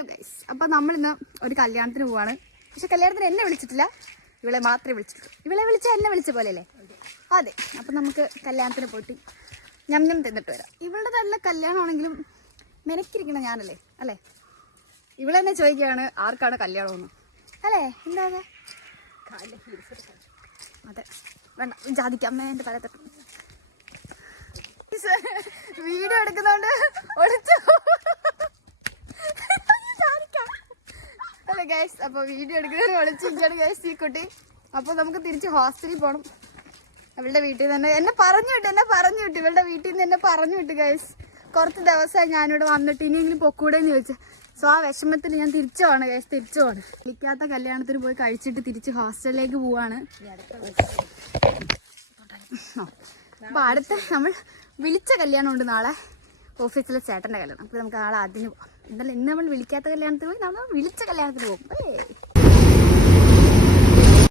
Hello guys, അപ്പോൾ നമ്മളിന്ന് ഒരു കല്യാണത്തിന് പോവാണ്. പക്ഷെ കല്യാണത്തിന് എന്നെ വിളിച്ചിട്ടില്ല, ഇവളെ മാത്രമേ വിളിച്ചിട്ടുള്ളൂ. ഇവളെ വിളിച്ചാൽ എന്നെ വിളിച്ച പോലെയല്ലേ? അതെ. അപ്പം നമുക്ക് കല്യാണത്തിന് പോയിട്ട് ഞം തിന്നിട്ട് വരാം. ഇവളുടെ നല്ല കല്യാണമാണെങ്കിലും മെനക്കിരിക്കണം ഞാനല്ലേ, അല്ലേ? ഇവളെന്നെ ചോദിക്കുകയാണ് ആർക്കാണ് കല്യാണമെന്ന്, അല്ലേ? എന്താ അതെ, വേണ്ട ജാതിക്കമ്മ എൻ്റെ തല തട്ടും. വീഡിയോ എടുക്കുന്നോണ്ട് ഒളിച്ചു അല്ലേ ഗൈസ്? അപ്പോൾ വീഡിയോ എടുക്കുന്നത് ഒളിച്ചിരിക്കുകയാണ് ഗൈസ് ഈ കുട്ടി. അപ്പോൾ നമുക്ക് തിരിച്ച് ഹോസ്റ്റലിൽ പോകണം. അവളുടെ വീട്ടിൽ നിന്ന് എന്നെ പറഞ്ഞു വിട്ടു ഇവളുടെ വീട്ടിൽ നിന്ന് എന്നെ പറഞ്ഞു വിട്ടു ഗൈസ്. കുറച്ച് ദിവസമായി ഞാനിവിടെ വന്നിട്ട് ഇനിയെങ്കിലും പൊക്കൂടെന്ന് ചോദിച്ചു. സോ ആ വിഷമത്തിൽ ഞാൻ തിരിച്ചു പോവാണ് ഗൈസ്, തിരിച്ചു പോവാണ്. വിളിക്കാത്ത കല്യാണത്തിന് പോയി കഴിച്ചിട്ട് തിരിച്ച് ഹോസ്റ്റലിലേക്ക് പോവാണ്. അപ്പോൾ അടുത്ത നമ്മൾ വിളിച്ച കല്യാണമുണ്ട് നാളെ, ഓഫീസിലെ ചേട്ടൻ്റെ കല്യാണം. അപ്പോൾ നമുക്ക് നാളെ അതിന് പോകാം. ഇന്ന് നമ്മൾ വിളിക്കാത്ത കല്യാണത്തിന് പോയി നമ്മൾ വിളിച്ച കല്യാണത്തിന് പോകും.